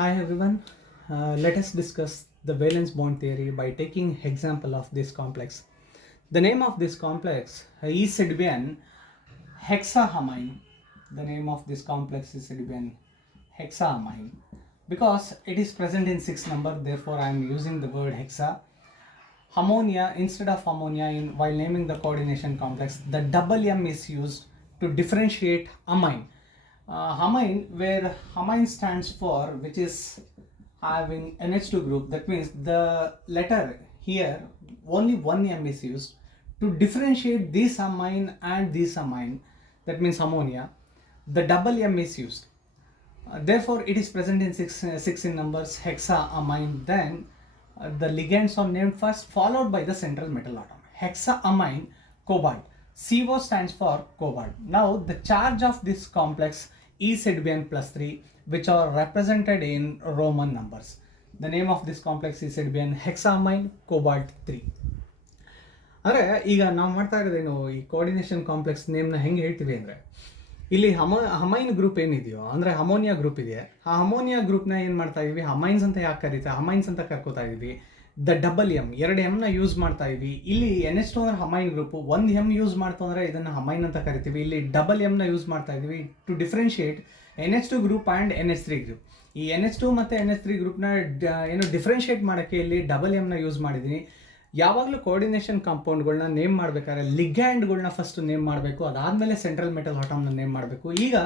Hi everyone. Let us discuss the valence bond theory by taking example of this complex. The name of this complex is said to be an hexaamine. The name of this complex is said to be an hexaamine because it is present in 6 number. Therefore, I am using the word hexa. Ammonia, instead of ammonia, while naming the coordination complex, the double M is used to differentiate amine. Amine, where amine stands for, which is having NH2 group, that means the letter here only one M is used to differentiate this amine and this amine, that means ammonia. The double M is used. Therefore, it is present in six in numbers, hexaamine. Then the ligands are named first, followed by the central metal atom. Hexaamine, cobalt. CO stands for cobalt. Now, the charge of this complex is said to be n plus 3, which are represented in Roman numbers. The name of this complex is said to be an hexaamine cobalt 3. ಅಂದರೆ ಈಗ ನಾವು ಮಾಡ್ತಾ ಇರೋದೇನು, ಈ coordination complex ನೇಮ್ನ ಹೆಂಗೆ ಹೇಳ್ತೀವಿ ಅಂದರೆ, ಇಲ್ಲಿ ಹಮೈನ್ group ಏನಿದೆಯೋ ಅಂದರೆ ಅಮೋನಿಯಾ ಗ್ರೂಪ್ ಇದೆ, ಆ ಅಮೋನಿಯಾ ಗ್ರೂಪ್ನ ಏನು ಮಾಡ್ತಾ ಇದೀವಿ, ಹಮೈನ್ಸ್ ಅಂತ ಯಾಕೆ ಕರೀತಾ, ಹಮೈನ್ಸ್ ಅಂತ ಕರ್ಕೋತಾ ಇದೀವಿ. ದ ಡಬಲ್ ಎಮ್, ಎರಡು ಎಮ್ನ ಯೂಸ್ ಮಾಡ್ತಾ ಇದೀವಿ. ಇಲ್ಲಿ NH2 ಅಂದ್ರೆ ಹಮೈನ್ ಗ್ರೂಪ್, ಒಂದು ಎಮ್ ಯೂಸ್ ಮಾಡ್ತು ಅಂದರೆ ಇದನ್ನು ಹಮೈನ್ ಅಂತ ಕರಿತೀವಿ. ಇಲ್ಲಿ ಡಬಲ್ ಎಮ್ನ ಯೂಸ್ ಮಾಡ್ತಾ ಇದೀವಿ to differentiate NH2 group and NH3 group. ಈ NH2 ಮತ್ತು NH3 ಗ್ರೂಪ್ನ ಏನು ಡಿಫ್ರೆನ್ಶಿಯೇಟ್ ಮಾಡೋಕ್ಕೆ ಇಲ್ಲಿ ಡಬಲ್ ಎಮ್ನ ಯೂಸ್ ಮಾಡಿದ್ದೀನಿ. ಯಾವಾಗಲೂ ಕೋಆರ್ಡಿನೇಷನ್ ಕಾಂಪೌಂಡ್ಗಳನ್ನ ನೇಮ್ ಮಾಡಬೇಕಾದ್ರೆ ಲಿಗ್ಯಾಂಡ್ಗಳನ್ನ ಫಸ್ಟ್ ನೇಮ್ ಮಾಡಬೇಕು, ಅದಾದಮೇಲೆ ಸೆಂಟ್ರಲ್ ಮೆಟಲ್ ಆಟಮ್ನ ನೇಮ್ ಮಾಡಬೇಕು. ಈಗ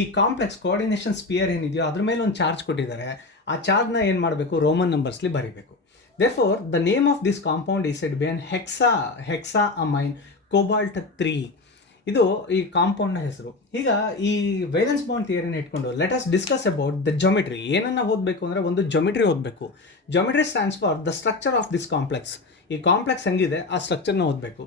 ಈ ಕಾಂಪ್ಲೆಕ್ಸ್ ಕೋಆರ್ಡಿನೇಷನ್ ಸ್ಪಿಯರ್ ಏನಿದೆಯೋ ಅದ್ರ ಮೇಲೆ ಒಂದು ಚಾರ್ಜ್ ಕೊಟ್ಟಿದ್ದಾರೆ, ಆ ಚಾರ್ಜ್ನ ಏನು ಮಾಡಬೇಕು, ರೋಮನ್ ನಂಬರ್ಸ್ಲಿ ಬರೀಬೇಕು. Therefore, the name of this compound is said to be an hexaamine cobalt 3. ಇದು ಈ ಕಾಂಪೌಂಡ್ನ ಹೆಸರು. ಈಗ ಈ ವೇಲೆನ್ಸ್ ಬಾಂಡ್ ಥಿಯರಿನ ಇಟ್ಕೊಂಡು let us discuss about the geometry. ಏನನ್ನ ಓದಬೇಕು ಅಂದರೆ ಒಂದು ಜೊಮೆಟ್ರಿ ಓದಬೇಕು. Geometry stands for the structure of this complex. ಈ ಕಾಂಪ್ಲೆಕ್ಸ್ ಹೆಂಗಿದೆ ಆ ಸ್ಟ್ರಕ್ಚರ್ನ ಓದಬೇಕು.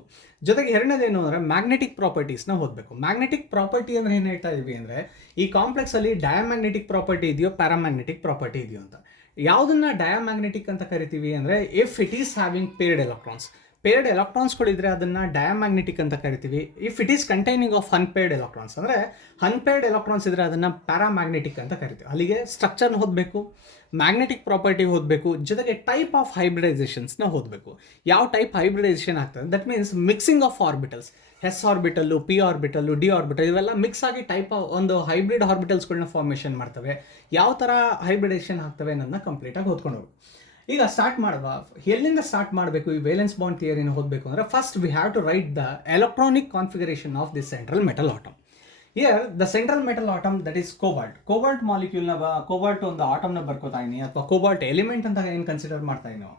ಜೊತೆಗೆ ಎರಡನೇದೇನು ಅಂದರೆ ಮ್ಯಾಗ್ನೆಟಿಕ್ ಪ್ರಾಪರ್ಟೀಸ್ನ ಓದಬೇಕು. ಮ್ಯಾಗ್ನೆಟಿಕ್ ಪ್ರಾಪರ್ಟಿ ಅಂದರೆ ಏನು ಹೇಳ್ತಾ ಇದೀವಿ ಅಂದರೆ, ಈ ಕಾಂಪ್ಲೆಕ್ಸಲ್ಲಿ ಡಯಾಮ್ಯಾಗ್ನೆಟಿಕ್ ಪ್ರಾಪರ್ಟಿ ಇದೆಯೋ ಪ್ಯಾರಾಮ್ಯಾಗ್ನೆಟಿಕ್ ಪ್ರಾಪರ್ಟಿ ಇದೆಯೋ ಅಂತ. ಯಾವುದನ್ನ ಡಯಾಮ್ಯಾಗ್ನೆಟಿಕ್ ಅಂತ ಕರಿತೀವಿ ಅಂದರೆ, if it is having paired electrons. Paired ಎಲೆಕ್ಟ್ರಾನ್ಸ್ಗಳಿದ್ರೆ ಅದನ್ನು ಡಯಾಮ್ಯಾಗ್ನೆಟಿಕ್ ಅಂತ ಕರಿತೀವಿ. If it is containing of unpaired electrons ಅಂದರೆ, ಅನ್ಪೇರ್ಡ್ ಎಲೆಕ್ಟ್ರಾನ್ಸ್ ಇದ್ರೆ ಅದನ್ನು ಪ್ಯಾರಾಮ್ಯಾಗ್ನೆಟಿಕ್ ಅಂತ ಕರಿತೀವಿ. ಅಲ್ಲಿಗೆ ಸ್ಟ್ರಕ್ಚರ್ನ ಓದಬೇಕು, ಮ್ಯಾಗ್ನೆಟಿಕ್ ಪ್ರಾಪರ್ಟಿ ಓದಬೇಕು, ಜೊತೆಗೆ ಟೈಪ್ ಆಫ್ ಹೈಬ್ರಿಡೈಸೇಷನ್ಸ್ನ ಓದಬೇಕು. ಯಾವ ಟೈಪ್ ಹೈಬ್ರಿಡೈಸೇಷನ್ ಆಗ್ತದೆ, that means mixing of orbitals, S orbital, P orbital, D orbital, ಇವೆಲ್ಲ ಮಿಕ್ಸ್ ಆಗಿ ಟೈಪ್ ಒಂದು ಹೈಬ್ರಿಡ್ ಆರ್ಬಿಟಲ್ಸ್ಗಳನ್ನ ಫಾರ್ಮೇಷನ್ ಮಾಡ್ತವೆ. ಯಾವ ಥರ ಹೈಬ್ರಿಡೇಷನ್ ಆಗ್ತವೆ ಅನ್ನೋದನ್ನ ಕಂಪ್ಲೀಟಾಗಿ ಓದ್ಕೊಂಡು ಹೋಗಿ. ಈಗ ಸ್ಟಾರ್ಟ್ ಮಾಡುವ, ಎಲ್ಲಿಂದ ಸ್ಟಾರ್ಟ್ ಮಾಡಬೇಕು ಈ ವೇಲೆನ್ಸ್ ಬಾಂಡ್ ಥಿಯರಿನ ಓದಬೇಕು ಅಂದರೆ, first we have to write the electronic configuration of this central metal atom. Here the central metal atom, that is cobalt. Cobalt molecule cobalt ಒಂದು ಆಟಮ್ನ ಬರ್ಕೋತಾ ಇದೀನಿ, ಅಥವಾ ಕೋಬಾಲ್ಟ್ ಎಲಿಮೆಂಟ್ ಅಂತ ಏನು ಕನ್ಸಿಡರ್ ಮಾಡ್ತಾ ಇದೀನೋ,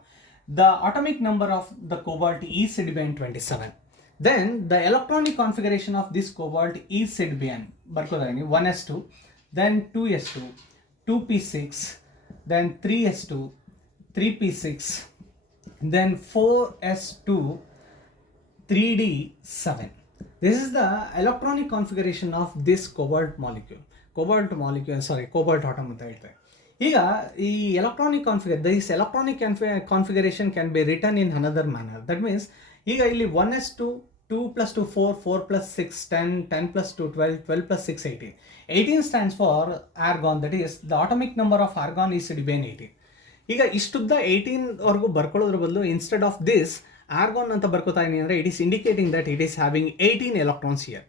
the atomic number of the cobalt is said to be 27. Then the electronic configuration of this cobalt is said to be ಬರ್ಕೋತಾ ಇದೀನಿ 1s2, then 2s2, 2p6, then 3s2, 3p6, then 4s2, 3d7. This is the electronic configuration of this cobalt molecule. Cobalt atom ಅಂತ ಹೇಳ್ತಾರೆ. ಈಗ ಈ this electronic configuration can be written in another manner. That means ಈಗ ಇಲ್ಲಿ 1s2, 2 plus 2 4, 4 plus 6 10, 10 plus 2 12, 12 plus 6 18. 18 stands for argon, that is the atomic number of argon is said to be 18. ಈಗ ಇಷ್ಟುದ್ದ 18 ವರೆಗೂ ಬರ್ಕೊಳ್ಳೋದ್ರ ಬದಲು instead of this argon ಅಂತ ಬರ್ಕೋತಾ ಇದೀನಿ ಅಂದರೆ, it is indicating that it is having 18 electrons here.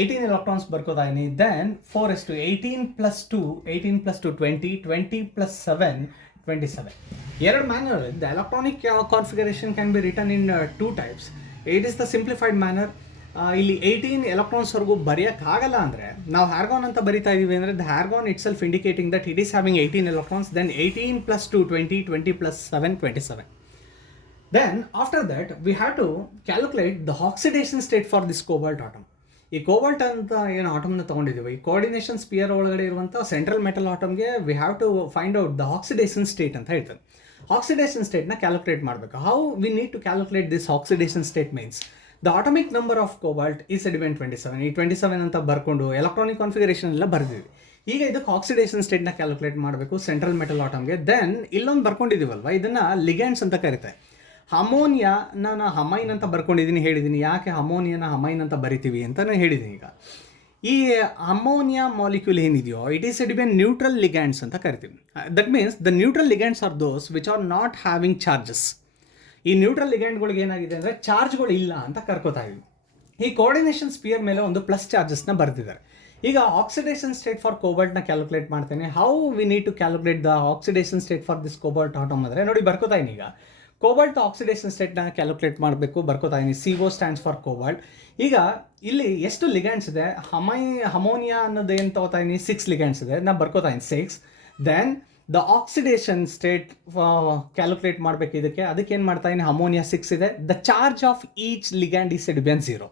18 electrons ಬರ್ಕೋತಾ ಇದೀನಿ. Then 4s2, 18 plus 2, 18 plus 2 20, 20 plus 7 27. ಎರಡು manner the electronic configuration can B return in 2 types. It is the simplified manner. ಇಲ್ಲಿ 18 ಎಲೆಕ್ಟ್ರಾನ್ಸ್ವರೆಗೂ ಬರೆಯೋಕ್ಕಾಗಲ್ಲ ಅಂದರೆ ನಾವು ಆರ್ಗಾನ್ ಅಂತ ಬರಿತಾ ಇದೀವಿ ಅಂದರೆ, the argon itself indicating that it is having 18 electrons. Then 18 plus 2 20, 20 plus 7 27. Then after that we have to calculate the oxidation state for this cobalt atom. ಈ cobalt ಅಂತ ಏನು ಆಟಮ್ನ ತೊಗೊಂಡಿದ್ದೀವಿ, ಈ ಕೋಆರ್ಡಿನೇಷನ್ ಸ್ಪಿಯರ್ ಒಳಗಡೆ ಇರುವಂಥ ಸೆಂಟ್ರಲ್ ಮೆಟಲ್ ಆಟಮ್ಗೆ we have to find out the oxidation state ಅಂತ ಹೇಳ್ತಾರೆ. ಆಕ್ಸಿಡೇಷನ್ ಸ್ಟೇಟ್ನ ಕ್ಯಾಲ್ಕುಲೇಟ್ ಮಾಡಬೇಕು. How we need to calculate this oxidation state means, the atomic number of cobalt is said to be 27. ಈ 27 ಅಂತ ಬರ್ಕೊಂಡು ಎಲೆಕ್ಟ್ರಾನಿಕ್ ಕಾನ್ಫಿಗರೇಷನ್ ಎಲ್ಲ ಬರೆದಿವಿ. ಈಗ ಇದಕ್ಕೆ ಆಕ್ಸಿಡೇಷನ್ ಸ್ಟೇಟ್ನ ಕ್ಯಾಲ್ಕುಲೇಟ್ ಮಾಡಬೇಕು ಸೆಂಟ್ರಲ್ ಮೆಟಲ್ ಆಟಮ್ಗೆ. ದೆನ್ ಇಲ್ಲೊಂದು ಬರ್ಕೊಂಡಿದ್ದೀವಲ್ವ, ಇದನ್ನು ಲಿಗ್ಯಾಂಡ್ಸ್ ಅಂತ ಕರೀತಾರೆ. ಅಮೋನಿಯಾನ ಹಮೈನ್ ಅಂತ ಬರ್ಕೊಂಡಿದ್ದೀನಿ, ಹೇಳಿದ್ದೀನಿ ಯಾಕೆ ಅಮೋನಿಯಾನ ಹಮೈನ್ ಅಂತ ಬರಿತೀವಿ ಅಂತಲೇ ಹೇಳಿದ್ದೀನಿ. ಈಗ ಈ ಅಮೋನಿಯಾ ಮಾಲಿಕ್ಯೂಲ್ ಏನಿದೆಯೋ ಇಟ್ ಈಸ್ ಎಡ್ ಬಿ ನ್ಯೂಟ್ರಲ್ ಲಿಗ್ಯಾಂಡ್ಸ್ ಅಂತ ಕರಿತೀವಿ. That means the neutral ligands are those which are not having charges. ಈ ನ್ಯೂಟ್ರಲ್ ಲಿಗ್ಯಾಂಡ್ಗಳಿಗೆ ಏನಾಗಿದೆ ಅಂದರೆ ಚಾರ್ಜ್ಗಳು ಇಲ್ಲ ಅಂತ ಕರ್ಕೋತಾ ಇದ್ವಿ. ಈ ಕೋಆರ್ಡಿನೇಷನ್ ಸ್ಪಿಯರ್ ಮೇಲೆ ಒಂದು ಪ್ಲಸ್ ಚಾರ್ಜಸ್ನ ಬರ್ತಿದ್ದಾರೆ. ಈಗ ಆಕ್ಸಿಡೇಷನ್ ಸ್ಟೇಟ್ ಫಾರ್ ಕೋಬಾಲ್ಟ್ನ ಕ್ಯಾಲ್ಕುಲೇಟ್ ಮಾಡ್ತೇನೆ. How we need to calculate the oxidation state for this cobalt atom ಅಂದರೆ ನೋಡಿ ಬರ್ಕೋತಾ ಈಗ ಕೋಬಾಲ್ಟ್ ಆಕ್ಸಿಡೇಷನ್ ಸ್ಟೇಟ್ನ ಕ್ಯಾಲ್ಕುಲೇಟ್ ಮಾಡಬೇಕು. ಬರ್ಕೋತಾ ಇದೀನಿ CO ಸ್ಟ್ಯಾಂಡ್ಸ್ ಫಾರ್ ಕೋಬಾಲ್ಟ್. ಈಗ ಇಲ್ಲಿ ಎಷ್ಟು ಲಿಗ್ಯಾಂಡ್ಸ್ ಇದೆ, ಅಮೋನಿಯಾ ಅನ್ನೋದು ಏನು ತಗೋತಾ ಇದೀನಿ 6 ಲಿಗ್ಯಾಂಡ್ಸ್ ಇದೆ, ನಾನು ಬರ್ಕೋತಾ ಇದೀನಿ 6. Then the oxidation state calculate ಮಾಡಬೇಕು ಇದಕ್ಕೆ, ಅದಕ್ಕೆ ಏನು ಮಾಡ್ತಾ ಇದೀನಿ ಅಮೋನಿಯಾ 6 ಇದೆ. The charge of each ligand is ಎಡ್ ಬಿ ಆನ್ 0.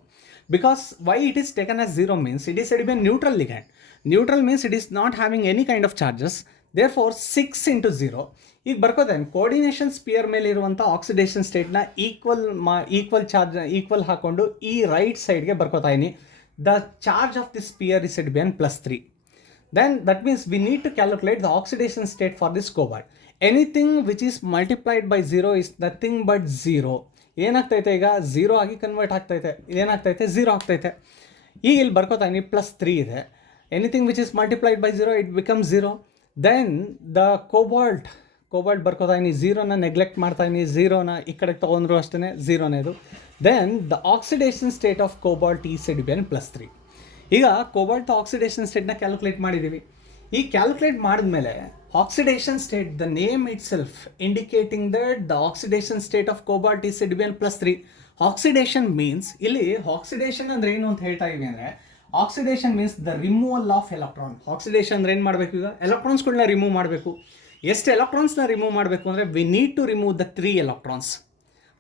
Because why it is taken as 0 means it is said to be a neutral ligand. Neutral means it is not having any kind of charges. Therefore 6 into 0. ಈಗ ಬರ್ಕೋತೇನೆ coordination spear ಮೇಲೆ ಇರುವಂಥ oxidation ಸ್ಟೇಟ್ನ equal ಹಾಕೊಂಡು ಈ right ಸೈಡ್ಗೆ ಬರ್ಕೋತಾ ಇದೀನಿ. The charge of the spear is Ed be on +3. Then that means we need to calculate the oxidation state for this cobalt. Anything which is multiplied by 0 is nothing but 0. ಏನಾಗ್ತೈತೆ ಈಗ 0 ಆಗಿ convert ಆಗ್ತೈತೆ, ಏನಾಗ್ತೈತೆ 0 ಆಗ್ತೈತೆ. ಈಗ ಇಲ್ಲಿ ಬರ್ಕೋತಾ ಇದೀನಿ +3 ಇದೆ. Anything which is multiplied by 0 it becomes 0. Then the cobalt ಬರ್ಕೋತಾ ಇದೀನಿ 0ನ ನೆಗ್ಲೆಕ್ಟ್ ಮಾಡ್ತಾ ಇದೀನಿ, 0ನ ಈ ಕಡೆ ತೊಗೊಂಡ್ರು ಅಷ್ಟೇ 0ನೇ ಇದು. Then the oxidation state of cobalt is ಎಡ್ ಬಿ ಅನ್ +3. ಈಗ ಕೋಬಾಲ್ಟ್ ಆಕ್ಸಿಡೇಷನ್ ಸ್ಟೇಟ್ನ ಕ್ಯಾಲ್ಕುಲೇಟ್ ಮಾಡಿದ್ದೀವಿ. ಈ ಕ್ಯಾಲ್ಕುಲೇಟ್ ಮಾಡಿದ್ಮೇಲೆ oxidation state, the name it self indicating that the oxidation state of cobalt is ಎಡ್ ಬಿ ಅನ್ +3. ಆಕ್ಸಿಡೇಷನ್ ಮೀನ್ಸ್ ಇಲ್ಲಿ oxidation ಅಂದ್ರೆ ಏನು ಅಂತ ಹೇಳ್ತಾ ಇದ್ದೀವಿ ಅಂದರೆ oxidation means the removal of electron. Oxidation ಅಂದ್ರೆ ಏನು ಮಾಡಬೇಕು, ಈಗ ಎಲೆಕ್ಟ್ರಾನ್ಸ್ಗಳನ್ನ ರಿಮೂವ್ ಮಾಡಬೇಕು. ಎಷ್ಟು ಎಲೆಕ್ಟ್ರಾನ್ಸ್ನ ರಿಮೂವ್ ಮಾಡಬೇಕು ಅಂದರೆ we need to remove the 3 electrons.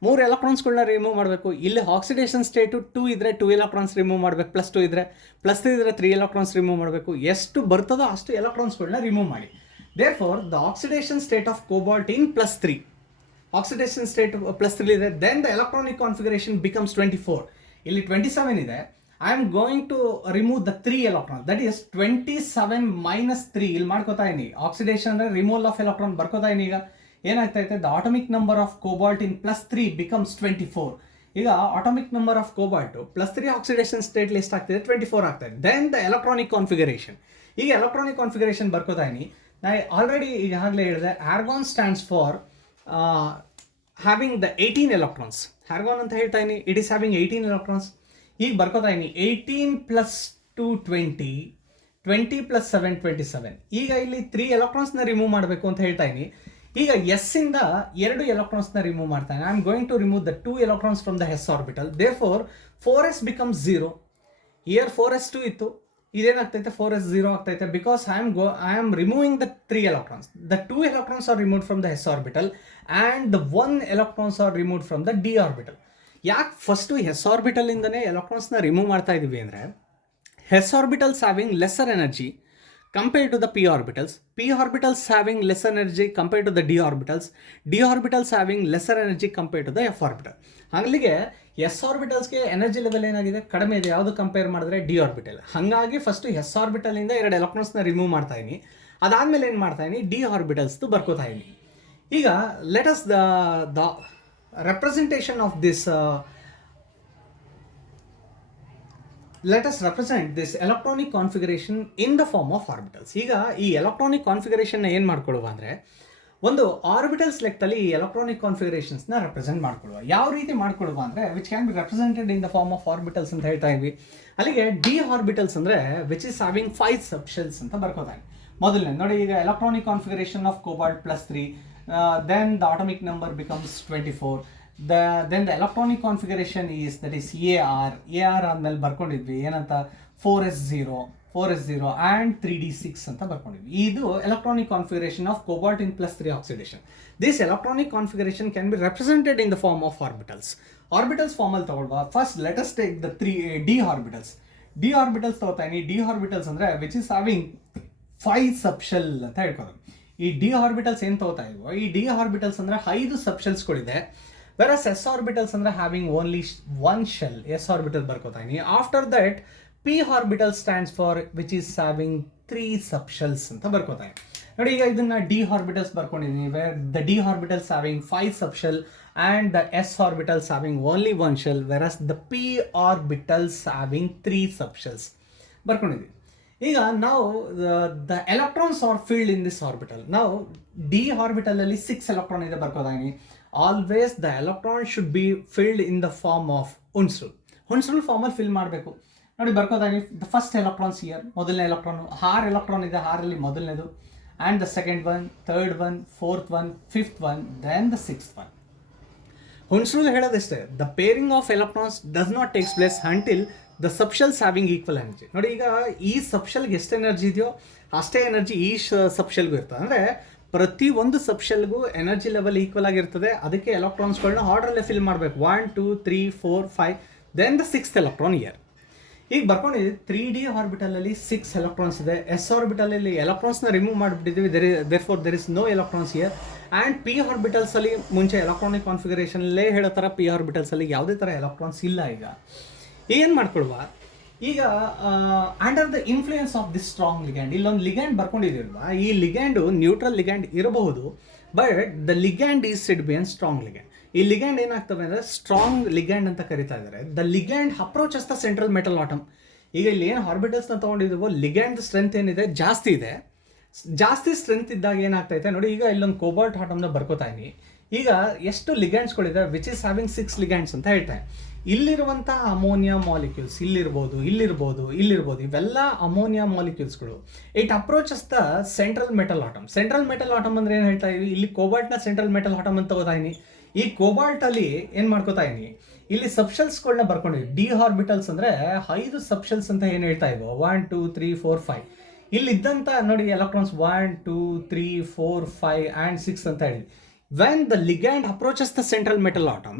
3 ಎಲೆಕ್ಟ್ರಾನ್ಸ್ಗಳನ್ನ ರಿಮೂವ್ ಮಾಡಬೇಕು. ಇಲ್ಲಿ ಆಕ್ಸಿಡೇಷನ್ ಸ್ಟೇಟು 2 ಇದ್ದರೆ 2 ಎಲೆಕ್ಟ್ರಾನ್ಸ್ ರಿಮೂವ್ ಮಾಡಬೇಕು, +2 ಇದ್ದರೆ, +3 ಇದ್ದರೆ 3 ಎಲೆಕ್ಟ್ರಾನ್ಸ್ ರಿಮೂವ್ ಮಾಡಬೇಕು. ಎಷ್ಟು ಬರ್ತದೋ ಅಷ್ಟು ಎಲೆಕ್ಟ್ರಾನ್ಸ್ಗಳನ್ನ ರಿಮೂವ್ ಮಾಡಿ. Therefore the oxidation state of cobalt in +3, oxidation state +3 ಇದೆ. Then the electronic configuration becomes 24. ಇಲ್ಲಿ 27 ಇದೆ. I am going to remove the 3 electron, that is 27 - 3. ಇಲ್ಲಿ ಮಾಡ್ಕೋತಾ ಇದೀನಿ ಆಕ್ಸಿಡೇಷನ್ ಅಂದರೆ ರಿಮೂವಲ್ ಆಫ್ ಎಲೆಕ್ಟ್ರಾನ್. ಬರ್ಕೋತಾ ಇದೀನಿ ಈಗ ಏನಾಗ್ತೈತೆ, the atomic number of cobalt in +3 becomes 24. ಈಗ atomic number of cobalt +3 oxidation state ಎಷ್ಟು ಆಗ್ತಿದೆ, 24 ಆಗ್ತಾಯಿದೆ. Then the electronic configuration. ಈಗ ಎಲೆಕ್ಟ್ರಾನಿಕ್ ಕಾನ್ಫಿಗರೇಷನ್ ಬರ್ಕೋತಾ ಇದೀನಿ. ನಾ ಆಲ್ರೆಡಿ ಈಗಾಗಲೇ ಹೇಳಿದೆ argon stands for having the 18 electrons. Argon ಅಂತ ಹೇಳ್ತಾ ಇದೀನಿ, ಇಟ್ ಈಸ್ ಹ್ಯಾವಿಂಗ್ 18 ಎಲೆಕ್ಟ್ರಾನ್ಸ್. ಈಗ ಬರ್ಕೋತಾ ಇದೀನಿ 18 + 2 20, 20 + 7 27. ಈಗ ಇಲ್ಲಿ 3 ಎಲೆಕ್ಟ್ರಾನ್ಸ್ನ ರಿಮೂವ್ ಮಾಡಬೇಕು ಅಂತ ಹೇಳ್ತಾ ಇದೀನಿ. ಈಗ S ಇಂದ 2 ಎಲೆಕ್ಟ್ರಾನ್ಸ್ನ ರಿಮೂವ್ ಮಾಡ್ತಾನೆ. I am going to remove the 2 electrons from the S orbital. Therefore 4s becomes 0. Here 4s2 ಇತ್ತು, ಇದೇನಾಗ್ತೈತೆ 4s 0 ಆಗ್ತೈತೆ. Because I am removing the 3 electrons. The 2 electrons are removed from the S orbital and the 1 electrons are removed from the D orbital. ಯಾಕೆ first S ಆರ್ಬಿಟಲಿಂದನೇ ಎಲೆಕ್ಟ್ರಾನ್ಸ್ನ remove ಮಾಡ್ತಾ ಇದ್ದೀವಿ ಅಂದರೆ S orbitals having lesser energy compared to the p orbitals. P orbitals having lesser energy compared to the d orbitals. D orbitals having lesser energy compared to the f orbital. ಹಾಗಲಿಗೆ S ಆರ್ಬಿಟಲ್ಸ್ಗೆ energy level ಏನಾಗಿದೆ, ಕಡಿಮೆ ಇದೆ. ಯಾವುದು compare ಮಾಡಿದ್ರೆ D orbital. ಹಾಗಾಗಿ first S ಆರ್ಬಿಟಲಿಂದ 2 ಎಲೆಕ್ಟ್ರಾನ್ಸ್ನ ರಿಮೂವ್ ಮಾಡ್ತಾ ಇದೀನಿ. ಅದಾದಮೇಲೆ ಏನು ಮಾಡ್ತಾ ಇದೀನಿ, D ಆರ್ಬಿಟಲ್ಸ್ದು ಬರ್ಕೋತಾ ಇದೀನಿ. ಈಗ let us the representation of this let us represent this electronic configuration in the form of orbitals. ಈಗ ಈ ಎಲೆಕ್ಟ್ರಾನಿಕ್ ಕಾನ್ಫಿಗರೇಷನ್ನ ಏನು ಮಾಡ್ಕೊಳ್ಳುವ ಅಂದರೆ ಒಂದು ಆರ್ಬಿಟಲ್ಸ್ ಲೆಕ್ಕದಲ್ಲಿ ಈ ಎಲೆಕ್ಟ್ರಾನಿಕ್ ಕಾನ್ಫಿಗರೇಷನ್ಸ್ನ ರೆಪ್ರೆಸೆಂಟ್ ಮಾಡ್ಕೊಳ್ಳುವ. ಯಾವ ರೀತಿ ಮಾಡ್ಕೊಳ್ಳುವ ಅಂದರೆ which can be represented in the form of orbitals ಅಂತ ಹೇಳ್ತಾ ಇದ್ವಿ. ಅಲ್ಲಿಗೆ ಡಿ ಆರ್ಬಿಟಲ್ಸ್ ಅಂದರೆ ವಿಚ್ ಇಸ್ ಹ್ಯಾವಿಂಗ್ 5 ಸಬ್ಶೆಲ್ಸ್ ಅಂತ ಬರ್ಕೋತಾರೆ. ಮೊದಲನೇ ನೋಡಿ, ಈಗ electronic configuration of cobalt +3, then the atomic number becomes 24. then the electronic configuration is that is AR ಆದ್ಮೇಲೆ ಬರ್ಕೊಂಡಿದ್ವಿ ಏನಂತ 4s0 and 3d6 ಅಂತ ಬರ್ಕೊಂಡಿದ್ವಿ. ಇದು electronic configuration of cobalt in +3 oxidation. This electronic configuration can be represented in the form of orbitals. Orbitals ಫಾರ್ಮಲ್ಲಿ ತಗೊಳ್ವಾ. First let us take the 3 D orbitals. D orbitals ತಗೋತಾ ಇದೀನಿ. D orbitals ಅಂದರೆ which is having 5 subshell ಅಂತ ಹೇಳ್ಕೋದು. ಈ D orbitals ಏನು ತಗೋತಾ ಇದೀವೋ ಈ D ಆರ್ಬಿಟಲ್ಸ್ ಅಂದರೆ 5 ಸಬ್ಶೆಲ್ಸ್ಗಳಿದೆ. whereas S orbitals ಅಂದ್ರೆ having only one shell. S orbital ಬರ್ಕೋತಾ ಇದೀನಿ. After that P orbital stands for which is having 3 subshells ಅಂತ ಬರ್ಕೋತಾ ಇದೀನಿ. ನೋಡಿ, ಈಗ ಇದನ್ನ D orbitals ಬರ್ಕೊಂಡಿದ್ದೀನಿ, where the D orbitals having 5 subshell and the S orbitals having only one shell, whereas the P orbitals having 3 subshells. ಬರ್ಕೊಂಡಿದ್ದೀವಿ. ಈಗ ನಾವು the electrons are filled in this orbital. ನಾವು ಡಿ ಆರ್ಬಿಟಲಲ್ಲಿ 6 ಎಲೆಕ್ಟ್ರಾನ್ ಇದೆ ಬರ್ಕೋದಾಗಿ. Always the electron should be filled in the form of Hund's rule ಫಾರ್ಮಲ್ಲಿ fill ಮಾಡಬೇಕು. ನೋಡಿ ಬರ್ಕೋದಾಗಿ, ದ ಫಸ್ಟ್ ಎಲೆಕ್ಟ್ರಾನ್ಸ್ ಇಯರ್, ಮೊದಲನೇ ಎಲೆಕ್ಟ್ರಾನು. 6 ಎಲೆಕ್ಟ್ರಾನ್ ಇದೆ, 6ರಲ್ಲಿ ಮೊದಲನೇದು, and the second one, third one, fourth one, fifth one, then the sixth one. Hund's rule ಹೇಳೋದಷ್ಟೇ, the pairing of electrons does not takes place until the subshells having equal energy. ನೋಡಿ ಈಗ ಈ ಸಬ್ಶೆಲ್ಗೆ ಎಷ್ಟು energy ಇದೆಯೋ ಅಷ್ಟೇ energy ಈ ಸಬ್ಶೆಲ್ಗೂ ಇರ್ತದೆ. ಅಂದರೆ ಪ್ರತಿ ಒಂದು ಸಬ್ಶೆಲ್ಗೂ ಎನರ್ಜಿ ಲೆವೆಲ್ ಈಕ್ವಲ್ ಆಗಿರ್ತದೆ. ಅದಕ್ಕೆ ಎಲೆಕ್ಟ್ರಾನ್ಸ್ಗಳನ್ನ ಆರ್ಡ್ರಲ್ಲೇ ಫಿಲ್ ಮಾಡಬೇಕು. 1 2 3 4 5, then the sixth electron here. ಈಗ ಬರ್ಕೊಂಡಿದ್ದೀವಿ 3D ಆರ್ಬಿಟಲಲ್ಲಿ 6 ಎಲೆಕ್ಟ್ರಾನ್ಸ್ ಇದೆ. ಎಸ್ ಆರ್ಬಿಟಲಲ್ಲಿ ಎಲೆಕ್ಟ್ರಾನ್ಸ್ನ ರಿಮೂವ್ ಮಾಡಿಬಿಟ್ಟಿದ್ದೀವಿ. There is no electrons here. And P ಆರ್ಬಿಟಲ್ಸಲ್ಲಿ ಮುಂಚೆ ಎಲೆಕ್ಟ್ರಾನಿಕ್ ಕಾನ್ಫಿಗರೇಷನ್ಲೇ ಹೇಳೋ ಥರ ಪಿ ಆರ್ಬಿಟಲ್ಸಲ್ಲಿ ಯಾವುದೇ ಥರ ಎಲೆಕ್ಟ್ರಾನ್ಸ್ ಇಲ್ಲ. ಈಗ ಏನು ಮಾಡ್ಕೊಳ್ವಾ, ಈಗ under the influence of this strong ligand, ಇಲ್ಲೊಂದು ಲಿಗ್ಯಾಂಡ್ ಬರ್ಕೊಂಡಿದ್ದೀರಲ್ವಾ, ಈ ಲಿಗ್ಯಾಂಡು ನ್ಯೂಟ್ರಲ್ ಲಿಗ್ಯಾಂಡ್ ಇರಬಹುದು, but the ligand is said be an strong ligand. ಈ ಲಿಗ್ಯಾಂಡ್ ಏನಾಗ್ತವೆ ಅಂದರೆ ಸ್ಟ್ರಾಂಗ್ ಲಿಗ್ಯಾಂಡ್ ಅಂತ ಕರಿತಾ ಇದ್ದಾರೆ. The ligand approaches the central metal atom. ಈಗ ಇಲ್ಲಿ ಏನು ಆರ್ಬಿಟಲ್ಸ್ನ ತೊಗೊಂಡಿದ್ದೀವೋ ಲಿಗ್ಯಾಂಡ್ ಸ್ಟ್ರೆಂತ್ ಏನಿದೆ ಜಾಸ್ತಿ ಇದೆ. ಜಾಸ್ತಿ ಸ್ಟ್ರೆಂತ್ ಇದ್ದಾಗ ಏನಾಗ್ತೈತೆ ನೋಡಿ, ಈಗ ಇಲ್ಲೊಂದು ಕೋಬಾಲ್ಟ್ ಆಟಮ್ನ ಬರ್ಕೋತಾ ಇದೀನಿ. ಈಗ ಎಷ್ಟು ಲಿಗ್ಯಾಂಡ್ಸ್ಗಳಿದೆ, ವಿಚ್ ಇಸ್ ಹ್ಯಾವಿಂಗ್ 6 ಲಿಗ್ಯಾಂಡ್ಸ್ ಅಂತ ಹೇಳ್ತಾರೆ. ಇಲ್ಲಿರುವಂಥ ಅಮೋನಿಯಾ ಮಾಲಿಕ್ಯೂಲ್ಸ್ ಇಲ್ಲಿರ್ಬೋದು, ಇವೆಲ್ಲ ಅಮೋನಿಯಾ ಮಾಲಿಕ್ಯೂಲ್ಸ್ಗಳು. It approaches the central metal atom. Central metal atom ಅಂದರೆ ಏನು ಹೇಳ್ತಾ ಇದೀವಿ, ಇಲ್ಲಿ ಕೋಬಾಲ್ಟ್ನ ಸೆಂಟ್ರಲ್ ಮೆಟಲ್ ಆಟಮ್ ಅಂತ ತಗೋತಾ ಇದೀನಿ. ಈ ಕೋಬಾಲ್ಟಲ್ಲಿ ಏನು ಮಾಡ್ಕೋತಾ ಇದೀನಿ, ಇಲ್ಲಿ ಸಬ್ಶೆಲ್ಸ್ಗಳನ್ನ ಬರ್ಕೊಂಡಿದ್ವಿ. ಡಿ ಆರ್ಬಿಟಲ್ಸ್ ಅಂದರೆ 5 ಸಬ್ಶೆಲ್ಸ್ ಅಂತ ಏನು ಹೇಳ್ತಾ ಇದ್ವು, 1 2 3 4 5. ಇಲ್ಲಿದ್ದಂಥ ನೋಡಿ ಎಲೆಕ್ಟ್ರಾನ್ಸ್ 1 2 3 4 5 ಆ್ಯಂಡ್ 6 ಅಂತ ಹೇಳಿ. When the ligand approaches the central metal atom,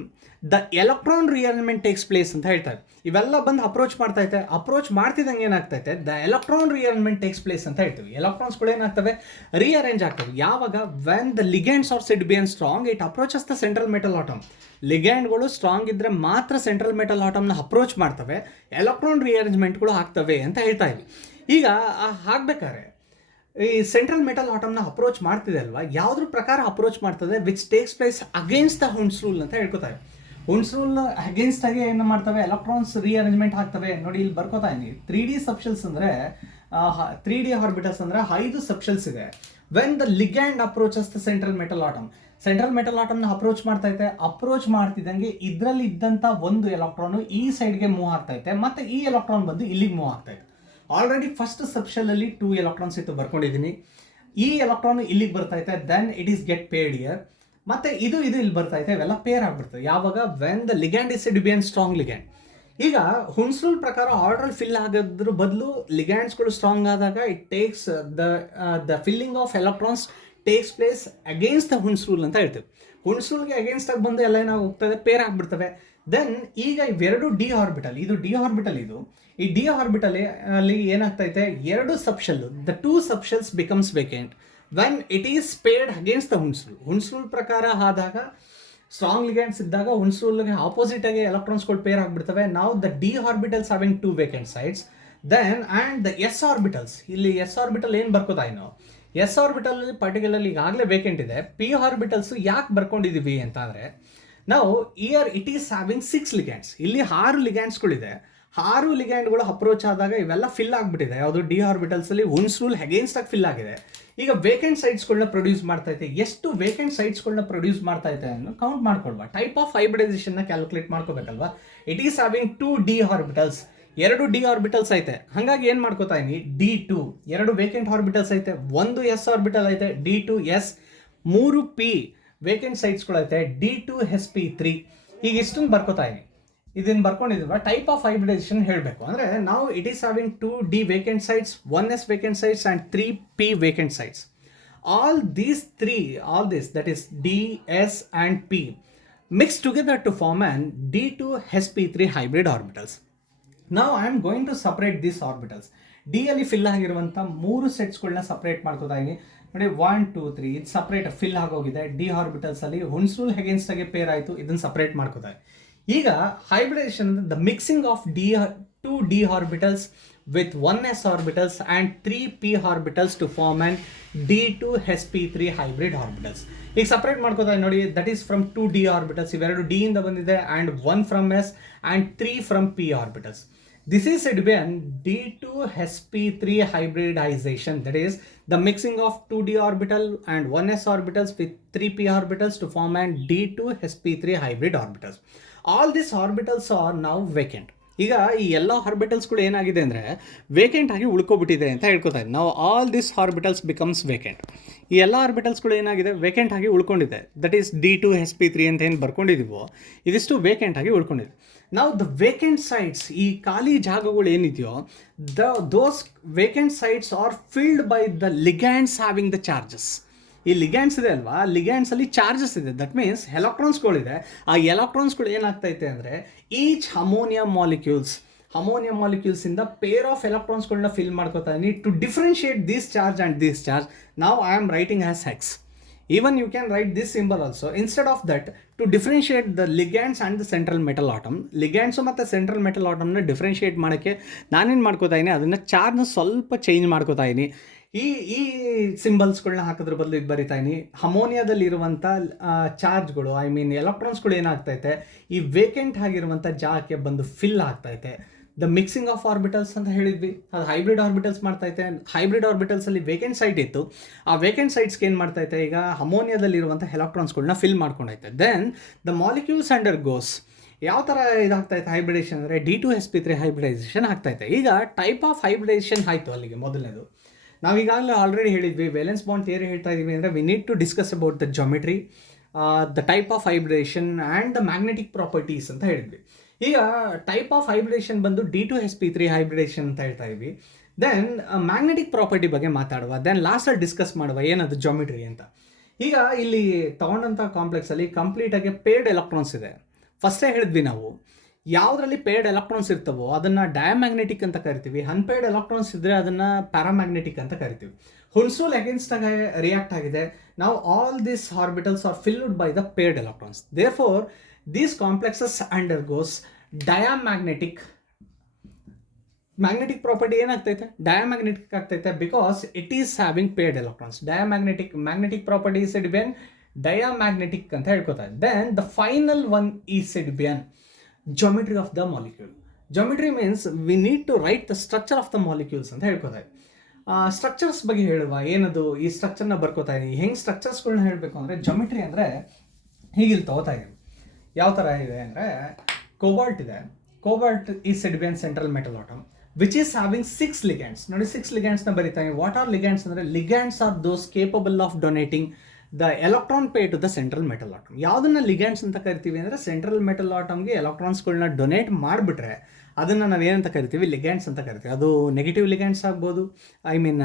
the electron rearrangement takes place ಅಂತ ಹೇಳ್ತಾರೆ. ಇವೆಲ್ಲ ಬಂದು ಅಪ್ರೋಚ್ ಮಾಡ್ತೈತೆ. ಅಪ್ರೋಚ್ ಮಾಡ್ತಿದ್ದಂಗೆ ಏನಾಗ್ತೈತೆ, the electron rearrangement takes place ಅಂತ ಹೇಳ್ತೀವಿ. ಎಲೆಕ್ಟ್ರಾನ್ಸ್ಗಳು ಏನಾಗ್ತವೆ, ರಿಅರೇಂಜ್ ಆಗ್ತವೆ. ಯಾವಾಗ, when the ligands are said be an strong, it approaches the central metal atom. ಲಿಗ್ಯಾಂಡ್ಗಳು ಸ್ಟ್ರಾಂಗ್ ಇದ್ದರೆ ಮಾತ್ರ ಸೆಂಟ್ರಲ್ ಮೆಟಲ್ ಆಟಮ್ನ ಅಪ್ರೋಚ್ ಮಾಡ್ತವೆ, ಎಲೆಕ್ಟ್ರಾನ್ ರಿಅರೇಂಜ್ಮೆಂಟ್ಗಳು ಆಗ್ತವೆ ಅಂತ ಹೇಳ್ತಾ ಇದ್ವಿ. ಈಗ ಹಾಕ್ಬೇಕಾದ್ರೆ ಈ ಸೆಂಟ್ರಲ್ ಮೆಟಲ್ ಆಟಮ್ನ ಅಪ್ರೋಚ್ ಮಾಡ್ತಿದೆ ಅಲ್ವಾ, ಯಾವುದ್ರ ಪ್ರಕಾರ ಅಪ್ರೋಚ್ ಮಾಡ್ತದೆ, which takes place against the Hund's rule ಅಂತ ಹೇಳ್ಕೊತಾರೆ. ಹುನ್ಸ್ ರೂಲ್ ಅಗೇನ್ಸ್ಟ್ ಆಗಿ ಏನು ಮಾಡ್ತವೆ, ಎಲೆಕ್ಟ್ರಾನ್ಸ್ ರಿಅರೇಂಜ್ಮೆಂಟ್ ಆಗ್ತವೆ. ನೋಡಿ ಇಲ್ಲಿ ಬರ್ಕೋತಾ ಇದೀನಿ, 3D ಸಬ್ಶೆಲ್ಸ್ ಅಂದರೆ 3D ಆರ್ಬಿಟಲ್ಸ್ ಅಂದರೆ 5 ಸಬ್ಶೆಲ್ಸ್ ಇದೆ. When the ligand approaches the central metal atom, central metal ಆಟಮ್ನ ಅಪ್ರೋಚ್ ಮಾಡ್ತೈತೆ. ಅಪ್ರೋಚ್ ಮಾಡ್ತಿದ್ದಂಗೆ ಇದರಲ್ಲಿ ಇದ್ದಂಥ ಒಂದು ಎಲೆಕ್ಟ್ರಾನು ಈ ಸೈಡ್ಗೆ ಮೂವ್ ಆಗ್ತೈತೆ, ಮತ್ತು ಈ ಎಲೆಕ್ಟ್ರಾನ್ ಬಂದು ಇಲ್ಲಿಗೆ ಮೂವ್ ಆಗ್ತೈತೆ. ಆಲ್ರೆಡಿ ಫಸ್ಟ್ ಸಬ್ಶೆಲ್ಲಲ್ಲಿ 2 ಎಲೆಕ್ಟ್ರಾನ್ಸ್ ಇತ್ತು ಬರ್ಕೊಂಡಿದ್ದೀನಿ. ಈ ಎಲೆಕ್ಟ್ರಾನ್ ಇಲ್ಲಿಗೆ ಬರ್ತೈತೆ, then it is get paired here. ಮತ್ತು ಇದು ಇಲ್ಲಿ ಬರ್ತೈತೆ, ಇವೆಲ್ಲ ಪೇರ್ ಆಗ್ಬಿಡ್ತವೆ. ಯಾವಾಗ, when the ligand is said be an strong ligand. ಈಗ ಹುನ್ಸ್ ರೂಲ್ ಪ್ರಕಾರ ಆರ್ಡರ್ ಫಿಲ್ ಆಗೋದ್ರ ಬದಲು ಲಿಗ್ಯಾಂಡ್ಸ್ಗಳು ಸ್ಟ್ರಾಂಗ್ ಆದಾಗ it takes the filling of electrons takes place against the Hund's rule ಅಂತ ಹೇಳ್ತೇವೆ. ಹುನ್ಸ್ ರೂಲ್ಗೆ ಅಗೇನ್ಸ್ಟ್ ಆಗಿ ಬಂದು ಎಲ್ಲ ಏನಾಗಿ ಹೋಗ್ತದೆ, ಪೇರ್ ಆಗಿಬಿಡ್ತವೆ. ದೆನ್ ಈಗ ಇವೆರಡು ಡಿ ಆರ್ಬಿಟಲ್, ಇದು ಡಿ ಆರ್ಬಿಟಲ್, ಈ ಡಿ ಆರ್ಬಿಟಲ್ ಅಲ್ಲಿ ಏನಾಗ್ತೈತೆ, 2 subshell, the 2 subshells becomes vacant when it is paired against the Hund's rule. Hund's rule ಪ್ರಕಾರ ಆದಾಗ ಸ್ಟ್ರಾಂಗ್ ಲಿಗ್ಯಾಂಡ್ಸ್ ಇದ್ದಾಗ ಹುನ್ಸ್ ರೂಲ್ಗೆ ಆಪೋಸಿಟ್ ಆಗಿ ಎಲೆಕ್ಟ್ರಾನ್ಸ್ಗಳು ಪೇರ್ ಆಗಿಬಿಡ್ತವೆ. ನಾವು the D orbitals having 2 vacant sides, then and the S orbitals, ಇಲ್ಲಿ S orbital ಏನು ಬರ್ಕೋತಾ ನಾವು, ಎಸ್ ಆರ್ಬಿಟಲ್ ಪರ್ಟಿಕ್ಯುಲರ್ಲಿ ಈಗಾಗಲೇ ವೇಕೆಂಟ್ ಇದೆ. ಪಿ ಆರ್ಬಿಟಲ್ಸ್ ಯಾಕೆ ಬರ್ಕೊಂಡಿದ್ದೀವಿ ಅಂತ ಅಂದರೆ, ನಾವು here it is having 6 ligands, ಇಲ್ಲಿ 6 ಲಿಗ್ಯಾಂಡ್ಸ್ಗಳಿದೆ. 6 ಲಿಗ್ಯಾಂಡ್ಗಳು ಅಪ್ರೋಚ್ ಆದಾಗ ಇವೆಲ್ಲ ಫಿಲ್ ಆಗಿಬಿಟ್ಟಿದೆ. ಯಾವುದು, ಡಿ ಆರ್ಬಿಟಲ್ಸಲ್ಲಿ ಹುನ್ಸ್ ರೂಲ್ ಅಗೇನ್ಸ್ಟ್ ಆಗಿ ಫಿಲ್ ಆಗಿದೆ. ಈಗ ವೇಕೆಂಟ್ ಸೈಟ್ಸ್ಗಳನ್ನ ಪ್ರೊಡ್ಯೂಸ್ ಮಾಡ್ತೈತೆ. ಎಷ್ಟು ವೇಕೆಂಟ್ ಸೈಟ್ಸ್ಗಳನ್ನ ಪ್ರೊಡ್ಯೂಸ್ ಮಾಡ್ತೈತೆ ಅನ್ನೋ ಕೌಂಟ್ ಮಾಡ್ಕೊಳ್ವಾ. ಟೈಪ್ ಆಫ್ ಹೈಬ್ರಿಡೈಸೇಷನ್ನ ಕ್ಯಾಲ್ಕುಲೇಟ್ ಮಾಡ್ಕೋಬೇಕಲ್ವಾ. It is having 2 D orbitals, 2 D orbitals ಐತೆ. ಹಾಗಾಗಿ ಏನು ಮಾಡ್ಕೋತಾ ಇದೀನಿ, D2, 2 ವೇಕೆಂಟ್ ಆರ್ಬಿಟಲ್ಸ್ ಐತೆ, 1 ಎಸ್ ಆರ್ಬಿಟಲ್ ಐತೆ, D2s, 3 ಪಿ ವೇಕೆಂಟ್ ಸೈಟ್ಸ್ಗಳೈತೆ, D2sp3. ಈಗ ಇಷ್ಟೊಂದು ಬರ್ಕೋತಾ ಇದೀನಿ. ಇದನ್ನು ಬರ್ಕೊಂಡಿದ್ವ ಟೈಪ್ ಆಫ್ ಹೈಬ್ರಿಡೈಸೇಷನ್ ಹೇಳಬೇಕು ಅಂದರೆ, ನಾವು it is having 2 D vacant sites, 1s vacant sites and 3 P vacant sites. all this that is D, S and P mixed together to form an D2sp3 hybrid orbitals. Now I am going to separate these orbitals. D ಅಲ್ಲಿ fill ಆಗಿರುವಂಥ 3 ಸೆಟ್ಸ್ಗಳನ್ನ separate ಮಾಡ್ಕೋತಾ ಇದೀನಿ. ನೋಡಿ 1 2 3 ಇದು separate fill ಆಗೋಗಿದೆ. D orbitals ಅಲ್ಲಿ ಹುನ್ಸ್ rule against ಆಗಿ peer ಆಯಿತು, ಇದನ್ನು ಸಪ್ರೇಟ್ ಮಾಡ್ಕೋತಾ ಇದೀನಿ. ಈಗ ಹೈಬ್ರಿಡೈಸೇಷನ್ ಅಂದರೆ the mixing of 2 D orbitals with 1s orbitals and 3 p orbitals to form an D2sp3 hybrid orbitals. ಈಗ ಸಪ್ರೇಟ್ ಮಾಡ್ಕೋತಾ ನೋಡಿ, that is from 2 D orbitals. ಇವೆರಡು ಡಿ ಇಂದ ಬಂದಿದೆ, and 1 from S and 3 from P orbitals. This is said to be an D2sp3 hybridization, that is the mixing of 2d orbital and 1s orbitals with 3p orbitals to form an D2sp3 hybrid orbitals. All these orbitals are now vacant. ಈಗ ಈ ಎಲ್ಲ ಆರ್ಬಿಟಲ್ಸ್ಗಳು ಏನಾಗಿದೆ ಅಂದರೆ vacant ಆಗಿ ಉಳ್ಕೊಬಿಟ್ಟಿದೆ ಅಂತ ಹೇಳ್ಕೊತಾರೆ. ನಾವು all this orbitals becomes vacant. ಈ ಎಲ್ಲ ಆರ್ಬಿಟಲ್ಸ್ಗಳು ಏನಾಗಿದೆ ವೇಕೆಂಟ್ ಆಗಿ ಉಳ್ಕೊಂಡಿದೆ. ದಟ್ ಈಸ್ D2sp3 ಅಂತ ಏನು ಬರ್ಕೊಂಡಿದ್ದೀವೋ ಇದಿಷ್ಟು ವೇಕೆಂಟ್ ಆಗಿ ಉಳ್ಕೊಂಡಿದೆ. ನಾವು ದ ವೇಕೆಂಟ್ ಸೈಟ್ಸ್, ಈ ಖಾಲಿ ಜಾಗಗಳು ಏನಿದೆಯೋ those vacant sites are filled by the ligands having the charges. ಈ ಲಿಗ್ಯಾಂಡ್ಸ್ ಇದೆ ಅಲ್ವಾ, ಲಿಗ್ಯಾಂಡ್ಸಲ್ಲಿ ಚಾರ್ಜಸ್ ಇದೆ. ದಟ್ ಮೀನ್ಸ್ ಎಲೆಕ್ಟ್ರಾನ್ಸ್ಗಳಿದೆ. ಆ ಎಲೆಕ್ಟ್ರಾನ್ಸ್ಗಳು ಏನಾಗ್ತೈತೆ ಅಂದರೆ ಈಚ್ ಅಮೋನಿಯಂ ಮಾಲಿಕ್ಯೂಲ್ಸಿಂದ ಪೇರ್ ಆಫ್ ಎಲೆಕ್ಟ್ರಾನ್ಸ್ಗಳನ್ನ ಫಿಲ್ ಮಾಡ್ಕೋತಾ ಇದೀನಿ to differentiate this charge and this charge. ನಾವು I am writing as hex. Even you can write this symbol also. Instead of that, to differentiate the ligands and the central metal atom, ligands ಮತ್ತು central metal ಆಟಮ್ನ differentiate ಮಾಡೋಕ್ಕೆ ನಾನೇನು ಮಾಡ್ಕೋತಾ ಇದೀನಿ, ಅದನ್ನು ಚಾರ್ಜ್ನ ಸ್ವಲ್ಪ change ಮಾಡ್ಕೋತಾ ಇದೀನಿ. ಈ ಸಿಂಬಲ್ಸ್ಗಳನ್ನ ಹಾಕೋದ್ರ ಬದಲು ಇದು ಬರಿತಾ ಇದೀನಿ. ಅಮೋನಿಯಾದಲ್ಲಿರುವಂಥ ಚಾರ್ಜ್ಗಳು, ಐ ಮೀನ್ ಎಲೆಕ್ಟ್ರಾನ್ಸ್ಗಳು ಏನಾಗ್ತೈತೆ ಈ ವೇಕೆಂಟ್ ಆಗಿರುವಂಥ ಜಾಗಕ್ಕೆ ಬಂದು ಫಿಲ್ ಆಗ್ತೈತೆ. ದ ಮಿಕ್ಸಿಂಗ್ ಆಫ್ ಆರ್ಬಿಟಲ್ಸ್ ಅಂತ ಹೇಳಿದ್ವಿ, ಅದು ಹೈಬ್ರಿಡ್ ಆರ್ಬಿಟಲ್ಸ್ ಮಾಡ್ತೈತೆ. ಹೈಬ್ರಿಡ್ ಆರ್ಬಿಟಲ್ಸಲ್ಲಿ ವೇಕೆಂಟ್ ಸೈಟ್ ಇತ್ತು. ಆ ವೇಕೆಂಟ್ ಸೈಟ್ಸ್ಗೆ ಏನು ಮಾಡ್ತೈತೆ, ಈಗ ಅಮೋನಿಯಾದಲ್ಲಿರುವಂಥ ಎಲೆಕ್ಟ್ರಾನ್ಸ್ಗಳನ್ನ ಫಿಲ್ ಮಾಡ್ಕೊಂಡೈತೆ. Then the molecules undergoes ಯಾವ ಥರ ಇದಾಗ್ತೈತೆ ಹೈಬ್ರಿಡೇಷನ್ ಅಂದರೆ D2sp3 ಹೈಬ್ರಿಡೈಸೇಷನ್ ಆಗ್ತೈತೆ. ಈಗ ಟೈಪ್ ಆಫ್ ಹೈಬ್ರಿಡೈಸೇಷನ್ ಆಯಿತು ಅಲ್ಲಿಗೆ ಮೊದಲನೇದು. ನಾವೀಗಾಗಲೇ ಆಲ್ರೆಡಿ ಹೇಳಿದ್ವಿ, ವೇಲೆನ್ಸ್ ಬಾಂಡ್ ಥಿಯರಿ ಹೇಳ್ತಾ ಇದ್ದೀವಿ ಅಂದರೆ we need to discuss about the geometry, the type of hybridisation and the magnetic properties ಅಂತ ಹೇಳಿದ್ವಿ. ಈಗ ಟೈಪ್ ಆಫ್ ಹೈಬ್ರಿಡೇಷನ್ ಬಂದು D2sp3 ಹೈಬ್ರಿಡೇಷನ್ ಅಂತ ಹೇಳ್ತಾ ಇದ್ವಿ. ದೆನ್ ಮ್ಯಾಗ್ನೆಟಿಕ್ ಪ್ರಾಪರ್ಟಿ ಬಗ್ಗೆ ಮಾತಾಡುವ, ದೆನ್ ಲಾಸ್ಟಲ್ಲಿ ಡಿಸ್ಕಸ್ ಮಾಡುವ ಏನದು ಜೊಮೆಟ್ರಿ ಅಂತ. ಈಗ ಇಲ್ಲಿ ತಗೊಂಡಂಥ ಕಾಂಪ್ಲೆಕ್ಸಲ್ಲಿ ಕಂಪ್ಲೀಟಾಗಿ ಪೇರ್ಡ್ ಎಲೆಕ್ಟ್ರಾನ್ಸ್ ಇದೆ. ಫಸ್ಟೇ ಹೇಳಿದ್ವಿ ನಾವು, ಯಾವುದರಲ್ಲಿ ಪೇರ್ಡ್ ಎಲೆಕ್ಟ್ರಾನ್ಸ್ ಇರ್ತವೋ ಅದನ್ನು ಡಯಾಮ್ಯಾಗ್ನೆಟಿಕ್ ಅಂತ ಕರಿತೀವಿ. ಅನ್ಪೇರ್ಡ್ ಎಲೆಕ್ಟ್ರಾನ್ಸ್ ಇದ್ದರೆ ಅದನ್ನು ಪ್ಯಾರಾಮ್ಯಾಗ್ನೆಟಿಕ್ ಅಂತ ಕರಿತೀವಿ. ಹುನ್ಸೂಲ್ ಅಗೇನ್ಸ್ಟಾಗ ರಿಯಾಕ್ಟ್ ಆಗಿದೆ. ನಾವು all this orbitals are filled by the paired electrons. Therefore these complexes undergoes diamagnetic property ಏನಾಗ್ತೈತೆ, ಡಯಾಮ್ಯಾಗ್ನೆಟಿಕ್ ಆಗ್ತೈತೆ, because it is having paired electrons. Magnetic property is said to be an diamagnetic ಅಂತ ಹೇಳ್ಕೊತಾರೆ. Then the final one is said to be an geometry of the molecule. Geometry means we need to write the structure of the molecules ಅಂತ ಹೇಳ್ಕೊತಾರೆ. Structures ಬಗ್ಗೆ ಹೇಳುವ, ಏನದು ಈ ಸ್ಟ್ರಕ್ಚರ್ನ ಬರ್ಕೋತಾ ಇದೀನಿ. ಹೆಂಗೆ ಸ್ಟ್ರಕ್ಚರ್ಸ್ಗಳನ್ನ ಹೇಳಬೇಕು ಅಂದರೆ, ಜೊಮೆಟ್ರಿ ಅಂದರೆ ಹೀಗಿಲ್ಲಿ ತಗೋತಾ ಇದೀನಿ. ಯಾವ ಥರ ಇದೆ ಅಂದರೆ, ಕೋಬಾಲ್ಟ್ ಇದೆ. Cobalt is said to be an central metal atom which is having 6 ligands. ನೋಡಿ 6 ligandsನ ಬರೀತಾರೆ. ವಾಟ್ ಆರ್ ligands ಅಂದರೆ, ligands are those capable of donating the electron pair to the central metal atom. ಯಾವುದನ್ನ ligands ಅಂತ ಕರಿತೀವಿ ಅಂದರೆ, central metal ಆಟಮ್ಗೆ ಎಲೆಕ್ಟ್ರಾನ್ಸ್ಗಳನ್ನ donate ಮಾಡಿಬಿಟ್ರೆ ಅದನ್ನು ನಾವು ಏನಂತ ಕರಿತೀವಿ, ಲಿಗ್ಯಾಂಡ್ಸ್ ಅಂತ ಕರಿತೀವಿ. ಅದು ನೆಗೆಟಿವ್ ಲಿಗ್ಯಾಂಡ್ಸ್ ಆಗ್ಬೋದು, ಐ ಮೀನ್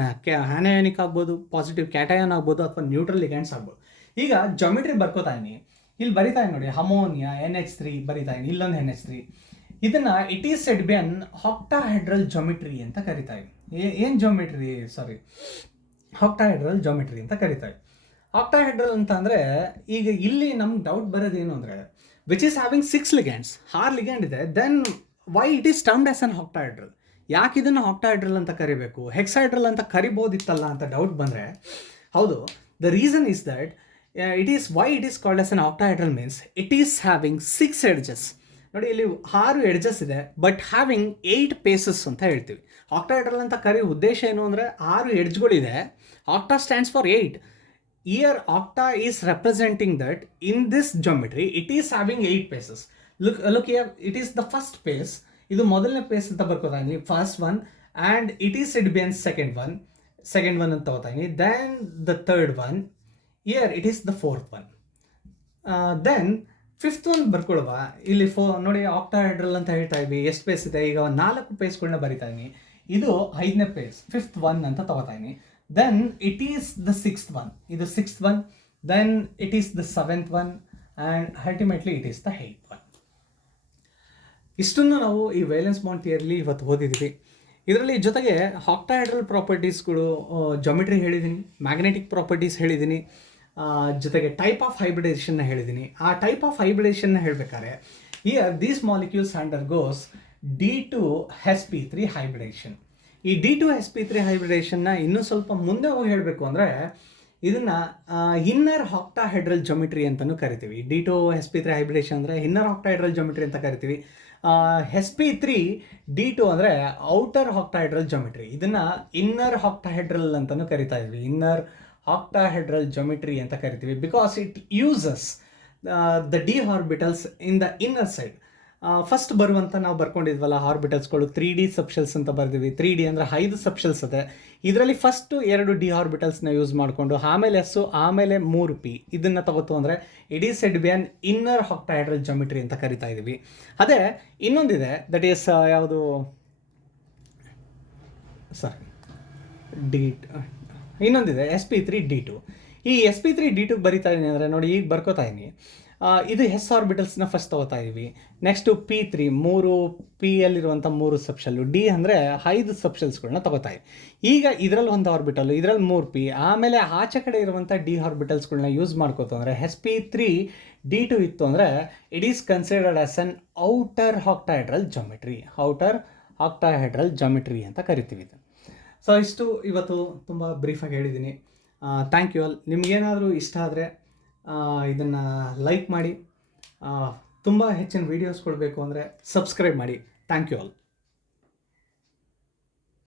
ಆನಯಾನಿಕ್ ಆಗ್ಬೋದು, ಪಾಸಿಟಿವ್ ಕ್ಯಾಟಯಾನ್ ಆಗ್ಬೋದು, ಅಥವಾ ನ್ಯೂಟ್ರಲ್ ಲಿಗ್ಯಾಂಡ್ಸ್ ಆಗ್ಬೋದು. ಈಗ ಜೊಮೆಟ್ರಿ ಬರ್ಕೋತಾ ಇದೀನಿ, ಇಲ್ಲಿ ಬರಿತಾ ನೋಡಿ ಅಮೋನಿಯಾ NH3 ಬರಿತಾ ಇದೀನಿ, ಇಲ್ಲೊಂದು NH3. ಇದನ್ನು it is said to be an octahedral geometry ಅಂತ ಕರಿತಾ ಇದ್ವಿ. ಏನು ಜೊಮೆಟ್ರಿ, ಆಕ್ಟಾಹೆಡ್ರಲ್ ಜೊಮೆಟ್ರಿ ಅಂತ ಕರಿತಾ ಇದ್ವಿ. ಆಕ್ಟಾಹೆಡ್ರಲ್ ಅಂತ ಅಂದರೆ, ಈಗ ಇಲ್ಲಿ ನಮ್ಗೆ ಡೌಟ್ ಬರೋದೇನು ಅಂದರೆ, which is having 6 ligands, 6 ligand ಇದೆ. Then why it is termed as an octahedral? ಯಾಕೆ ಇದನ್ನು ಆಕ್ಟಾಹೆಡ್ರಲ್ ಅಂತ ಕರಿಬೇಕು, ಹೆಕ್ಸಾಹೆಡ್ರಲ್ ಅಂತ ಕರಿಬೋದಿತ್ತಲ್ಲ ಅಂತ ಡೌಟ್ ಬಂದರೆ, ಹೌದು, the reason is that why it is called as an octahedral means it is having 6 edges. ನೋಡಿ ಇಲ್ಲಿ 6 ಎಡ್ಜಸ್ ಇದೆ, ಬಟ್ ಹ್ಯಾವಿಂಗ್ 8 ಪೇಸಸ್ ಅಂತ ಹೇಳ್ತೀವಿ. ಆಕ್ಟಾಹೆಡ್ರಲ್ ಅಂತ ಕರೆಯೋ ಉದ್ದೇಶ ಏನು ಅಂದರೆ, 6 ಎಡ್ಜ್ಗಳಿದೆ. Octa stands for 8. Here octa is representing that in this geometry it is having 8 paces. Look here, it is the first pace. ಇದು ಮೊದಲನೇ ಪೇಸ್ ಅಂತ ಬರ್ಕೋತಾ ಇದೀನಿ, first one, and it is said to be an second one ಅಂತ ತಗೋತಾ ಇದೀನಿ. Then the third one, here it is the fourth one. Then fifth one ಬರ್ಕೊಳ್ವಾ, ಇಲ್ಲಿ ನೋಡಿ ಆಕ್ಟಾಹೆಡ್ರಲ್ ಅಂತ ಹೇಳ್ತಾ ಇದ್ವಿ. ಎಷ್ಟು ಪೇಸ್ ಇದೆ, ಈಗ 4 ಪೇಸ್ಗಳನ್ನ ಬರಿತಾ ಇದೀನಿ. ಇದು 5ನೇ ಪೇಸ್, ಫಿಫ್ತ್ ಒನ್ ಅಂತ ತಗೋತಾ ಇದೀನಿ. Then it is the 6th one. ಇದು 6th one. Then it is the 7th one. And ultimately it is the 8th one. ಇಷ್ಟನ್ನು ನಾವು ಈ ವೇಲೆನ್ಸ್ ಬಾಂಡ್ ಥಿಯರಿಲಿ ಇವತ್ತು ಓದಿದ್ದೀವಿ. ಇದರಲ್ಲಿ ಜೊತೆಗೆ ಆಕ್ಟಾಹೆಡ್ರಲ್ ಪ್ರಾಪರ್ಟೀಸ್ಗಳು, ಜೊಮೆಟ್ರಿ ಹೇಳಿದ್ದೀನಿ, ಮ್ಯಾಗ್ನೆಟಿಕ್ ಪ್ರಾಪರ್ಟೀಸ್ ಹೇಳಿದ್ದೀನಿ, ಜೊತೆಗೆ ಟೈಪ್ ಆಫ್ ಹೈಬ್ರಿಡೈಸೇಷನ್ನ ಹೇಳಿದ್ದೀನಿ. ಆ ಟೈಪ್ ಆಫ್ ಹೈಬ್ರಿಡೈಸೇಷನ್ನ ಹೇಳಬೇಕಾದ್ರೆ, here these molecules undergoes D2sp3 hybridisation. ಈ D2sp3 ಹೈಬ್ರಿಡೇಷನ್ನ ಇನ್ನೂ ಸ್ವಲ್ಪ ಮುಂದೆ ಹೋಗಿ ಹೇಳಬೇಕು ಅಂದರೆ, ಇದನ್ನು ಇನ್ನರ್ ಆಕ್ಟಾಹೆಡ್ರಲ್ ಜೊಮೆಟ್ರಿ ಅಂತಲೂ ಕರಿತೀವಿ. D2sp3 ಹೈಬ್ರಿಡೇಷನ್ ಅಂದರೆ ಇನ್ನರ್ ಆಕ್ಟಾಹೆಡ್ರಲ್ ಜೊಮೆಟ್ರಿ ಅಂತ ಕರಿತೀವಿ. sp3d2 ಅಂದರೆ ಔಟರ್ ಆಕ್ಟಾಹೆಡ್ರಲ್ ಜಾಮಿಟ್ರಿ. ಇದನ್ನು ಇನ್ನರ್ ಆಕ್ಟಾಹೆಡ್ರಲ್ ಅಂತಲೂ ಕರಿತಾ ಇದ್ವಿ, ಇನ್ನರ್ ಆಕ್ಟಾಹೆಡ್ರಲ್ ಜಾಮಿಟ್ರಿ ಅಂತ ಕರಿತೀವಿ. Because it uses the D orbitals in the inner side. First ಬರುವಂಥ ನಾವು ಬರ್ಕೊಂಡಿದ್ವಲ್ಲ ಆರ್ಬಿಟಲ್ಸ್ಗಳು 3D ಸಬ್ಶೆಲ್ಸ್ ಅಂತ ಬರ್ತೀವಿ. 3D ಅಂದರೆ 5 ಸಬ್ಶೆಲ್ಸ್ ಇದೆ. ಇದರಲ್ಲಿ ಫಸ್ಟು 2 ಡಿ ಆರ್ಬಿಟಲ್ಸ್ನ ಯೂಸ್ ಮಾಡಿಕೊಂಡು ಆಮೇಲೆ ಎಸ್ಸು ಆಮೇಲೆ 3p ಇದನ್ನು ತಗೋತು ಅಂದರೆ it is said B on inner octahedral geometry ಅಂತ ಕರಿತಾ ಇದ್ದೀವಿ. ಅದೇ ಇನ್ನೊಂದಿದೆ, ದಟ್ ಈಸ್ ಯಾವುದು ಇನ್ನೊಂದಿದೆ sp3d2. ಈ sp3d2 ಬರಿತಾ ಇದೀನಿ ಅಂದರೆ ನೋಡಿ, ಈಗ ಬರ್ಕೋತಾ ಇದೀನಿ. ಇದು ಎಸ್ ಆರ್ಬಿಟಲ್ಸ್ನ ಫಸ್ಟ್ ತೊಗೋತಾ ಇದ್ದೀವಿ. ನೆಕ್ಸ್ಟು p3 3p ಅಲ್ಲಿರುವಂಥ 3 ಸಬ್ಶೆಲ್ಲು, ಡಿ ಅಂದರೆ 5 ಸಬ್ಶೆಲ್ಸ್ಗಳನ್ನ ತೊಗೋತಾ ಇದ್ದೀವಿ. ಈಗ ಇದರಲ್ಲಿ ಒಂದು ಆರ್ಬಿಟಲ್ಲು, ಇದರಲ್ಲಿ 3p, ಆಮೇಲೆ ಆಚೆ ಕಡೆ ಇರುವಂಥ ಡಿ ಆರ್ಬಿಟಲ್ಸ್ಗಳನ್ನ ಯೂಸ್ ಮಾಡ್ಕೋತು ಅಂದರೆ sp3d2 ಇತ್ತು ಅಂದರೆ it is considered as an outer octahedral geometry, outer octahedral geometry ಅಂತ ಕರಿತೀವಿ. ಸೊ ಇಷ್ಟು ಇವತ್ತು ತುಂಬ ಬ್ರೀಫಾಗಿ ಹೇಳಿದ್ದೀನಿ. Thank you all. ನಿಮಗೇನಾದರೂ ಇಷ್ಟ ಆದರೆ ಇದನ್ನು ಲೈಕ್ ಮಾಡಿ. ತುಂಬ ಹೆಚ್ಚಿನ ವೀಡಿಯೋಸ್ ಕೊಡಬೇಕು ಅಂದರೆ ಸಬ್ಸ್ಕ್ರೈಬ್ ಮಾಡಿ. Thank you all.